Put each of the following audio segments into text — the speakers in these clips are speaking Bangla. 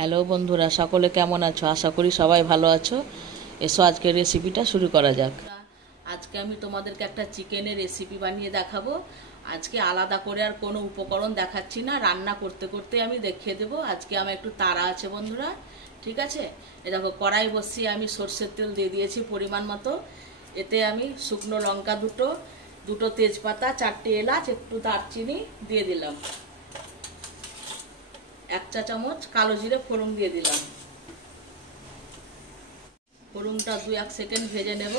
হ্যালো বন্ধুরা, সকলে কেমন আছো? আশা করি সবাই ভালো আছো। এসো আজকের রেসিপিটা শুরু করা যাক। আজকে আমি তোমাদেরকে একটা চিকেনের রেসিপি বানিয়ে দেখাবো। আজকে আলাদা করে আর কোনো উপকরণ দেখাচ্ছি না, রান্না করতে করতে আমি দেখিয়ে দেবো। আজকে আমার একটু তাড়া আছে বন্ধুরা, ঠিক আছে? এ দেখো, কড়াই বসিয়ে আমি সর্ষের তেল দিয়ে দিয়েছি পরিমাণ মতো। এতে আমি শুকনো লঙ্কা দুটো তেজপাতা, 4টে এলাচ, একটু দারচিনি দিয়ে দিলাম। 1 চা চামচ কালো জিরে ফোড়ন দিয়ে দিলাম। ফোড়নটা 2-1 সেকেন্ড ভেজে নেব।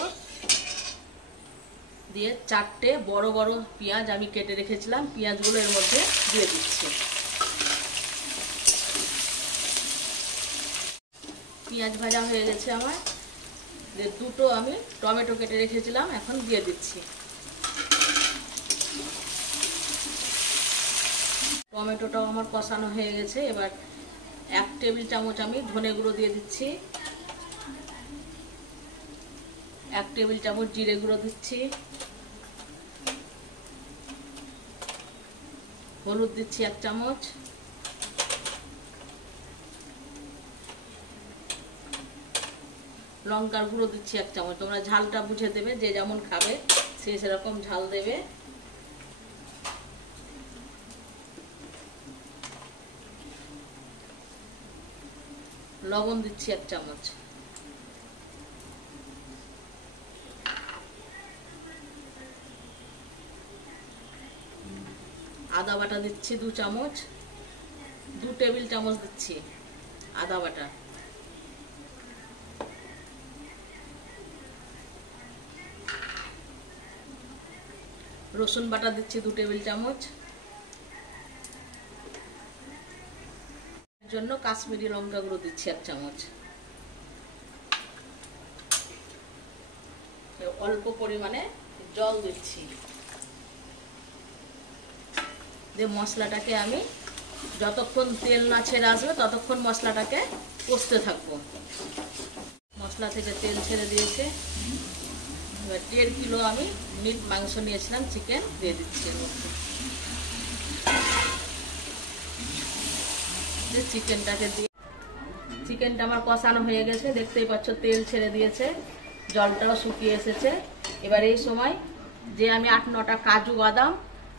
দিয়ে 4টে বড় বড় পেঁয়াজ আমি কেটে রেখেছিলাম, পেঁয়াজগুলো এর মধ্যে দিয়ে দিচ্ছি। পেঁয়াজ ভাজা হয়ে গেছে আমার। দুটো আমি টমেটো কেটে রেখেছিলাম, এখন দিয়ে দিচ্ছি। টমেটোটাও আমার কষানো হয়ে গেছে। এবার 1 টেবিল চামচ আমি ধনে গুঁড়ো দিয়ে দিচ্ছি। 1 টেবিল চামচ জিরে গুঁড়ো দিচ্ছি। হলুদ দিচ্ছি 1 চামচ। লঙ্কার গুঁড়ো দিচ্ছি 1 চামচ। তোমরা ঝালটা বুঝে দেবে, যে যেমন খাবে সে সেরকম ঝাল দেবে। লবণ দিচ্ছি 1 চামচ। আদা বাটা দিচ্ছি 2 চামচ। 2 টেবিল চামচ দিচ্ছি আদা বাটা। রসুন বাটা দিচ্ছি 2 টেবিল চামচ। এর জন্য কাশ্মীরি লঙ্কা গুঁড়ো দিচ্ছি 1 চামচ। অল্প পরিমাণে জল দিচ্ছি। দিয়ে মশলাটাকে আমি যতক্ষণ তেল না ছেড়ে আসবে ততক্ষণ মশলাটাকে কষতে থাকবো। মশলা থেকে তেল ছেড়ে দিয়েছে। এবার 1.5 কিলো আমি মাংস নিয়েছিলাম, চিকেন দিয়ে দিচ্ছি এর মধ্যে। চিকেনটাকে দিয়ে, চিকেনটা আমার কষানো হয়ে গেছে, দেখতেই পাচ্ছ তেল ছেড়ে দিয়েছে, জলটাও শুকিয়ে এসেছে। এবার এই সময় যে আমি 8-9টা কাজু বাদাম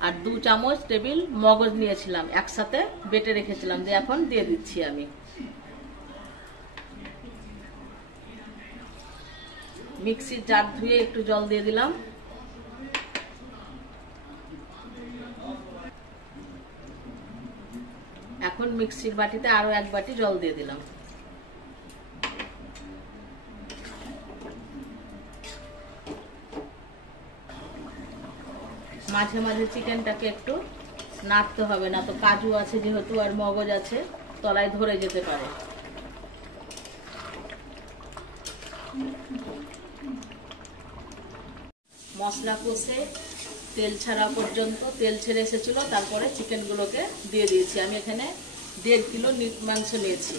আর 2 চামচ টেবিল মগজ নিয়েছিলাম, একসাথে বেটে রেখেছিলাম, যে এখন দিয়ে দিচ্ছি আমি। মিক্সির জার ধুয়ে একটু জল দিয়ে দিলাম। এখন মিক্সির বাটিতে আরো 1 বাটি জল দিয়ে দিলাম। মাঝে মাঝে চিকেনটাকে একটু নাড়তে হবে, না তো কাজু আছে যেহেতু আর মগজ আছে, তলায় ধরে যেতে পারে। মশলা কষে তেল ছাড়া পর্যন্ত, তেল ছেড়ে এসেছিল, তারপরে চিকেনগুলোকে দিয়ে দিয়েছি। আমি এখানে 1.5 কিলো মাংস নিয়েছি।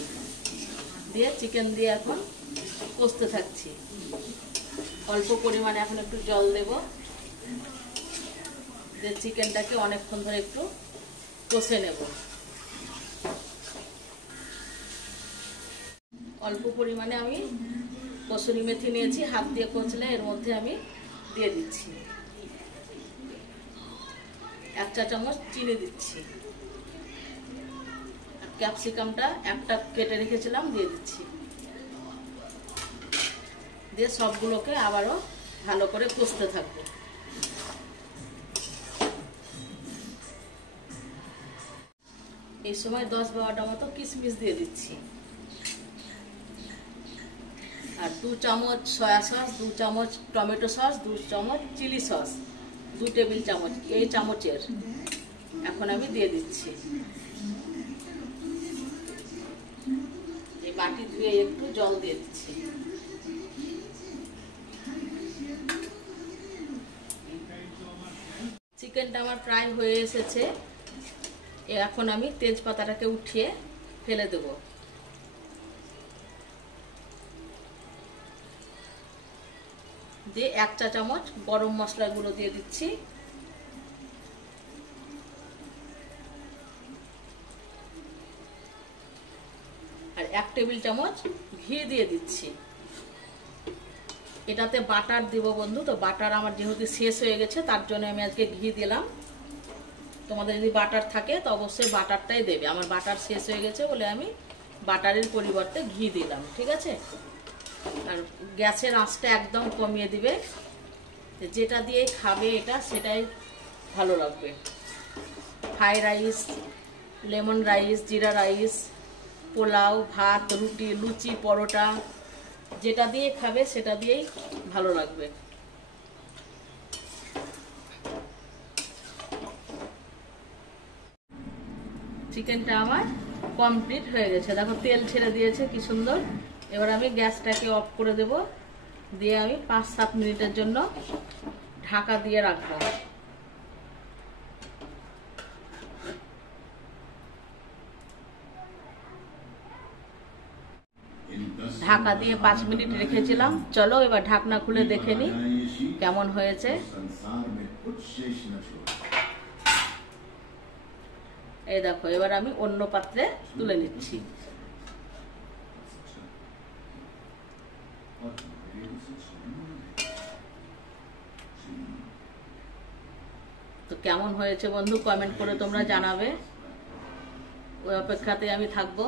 দিয়ে চিকেন দিয়ে এখন কষতে থাকছি। অল্প পরিমাণে এখন একটু জল দেব। দিয়ে চিকেনটাকে অনেকক্ষণ ধরে একটু কষে নেব। অল্প পরিমাণে আমি কসুরি মেথি নিয়েছি, হাত দিয়ে কচলে এর মধ্যে আমি দিয়ে দিচ্ছি। 1 চা চামচ চিনি দিচ্ছি। ক্যাপসিকামটা একটা কেটে রেখেছিলাম, দিয়ে দিচ্ছি। দিয়ে সবগুলোকে আবারও ভালো করে কষতে থাকবো। এই সময় 10-12টা মতো কিশমিশ দিয়ে দিচ্ছি। আর 2 চামচ সয়া সস, 2 চামচ টমেটো সস, 2 চামচ চিলি সস, 2 টেবিল চামচ এই চামচের এখন আমি দিয়ে দিচ্ছি। এই বাটি ধুয়ে একটু জল দিয়ে দিচ্ছি। চিকেনটা আমার প্রায় হয়ে এসেছে। এখন আমি তেজপাতাটাকে উঠিয়ে ফেলে দেব। দিয়ে 1 চা চামচ গরম মশলা গুঁড়ো দিয়ে দিচ্ছি। আর 1 টেবিল চামচ ঘি দিয়ে দিচ্ছি। এটাতে বাটার দিব বন্ধু, তো বাটার আমার যেহেতু শেষ হয়ে গেছে তার জন্য আমি আজকে ঘি দিলাম। তোমাদের যদি বাটার থাকে তো অবশ্যই বাটারটাই দেবে। আমার বাটার শেষ হয়ে গেছে বলে আমি বাটারের পরিবর্তে ঘি দিলাম, ঠিক আছে। আর গ্যাসের আঁচটা একদম কমিয়ে দিবে, যেটা দিয়ে খাবে এটা সেটাই ভালো লাগবে। ফ্রাই রাইস, লেমন রাইস, জিরা রাইস, পোলাও, ভাত, রুটি, লুচি, পরোটা, যেটা দিয়ে খাবে সেটা দিয়েই ভালো লাগবে। চিকেনটা আমার কমপ্লিট হয়ে গেছে, দেখো তেল ছেড়ে দিয়েছে কি সুন্দর। এবার আমি গ্যাসটাকে অফ করে দেব, দিয়ে আমি 5-7 মিনিটের জন্য ঢাকা দিয়ে রাখবো। ঢাকা দিয়ে 5 মিনিট রেখেছিলাম। চলো এবার ঢাকনা খুলে দেখে নি কেমন হয়েছে। এই দেখো, এবার আমি অন্য পাত্রে তুলে নিচ্ছি। তো কেমন হয়েছে বন্ধু কমেন্ট করে তোমরা জানাবে, ওই অপেক্ষাতে আমি থাকবো।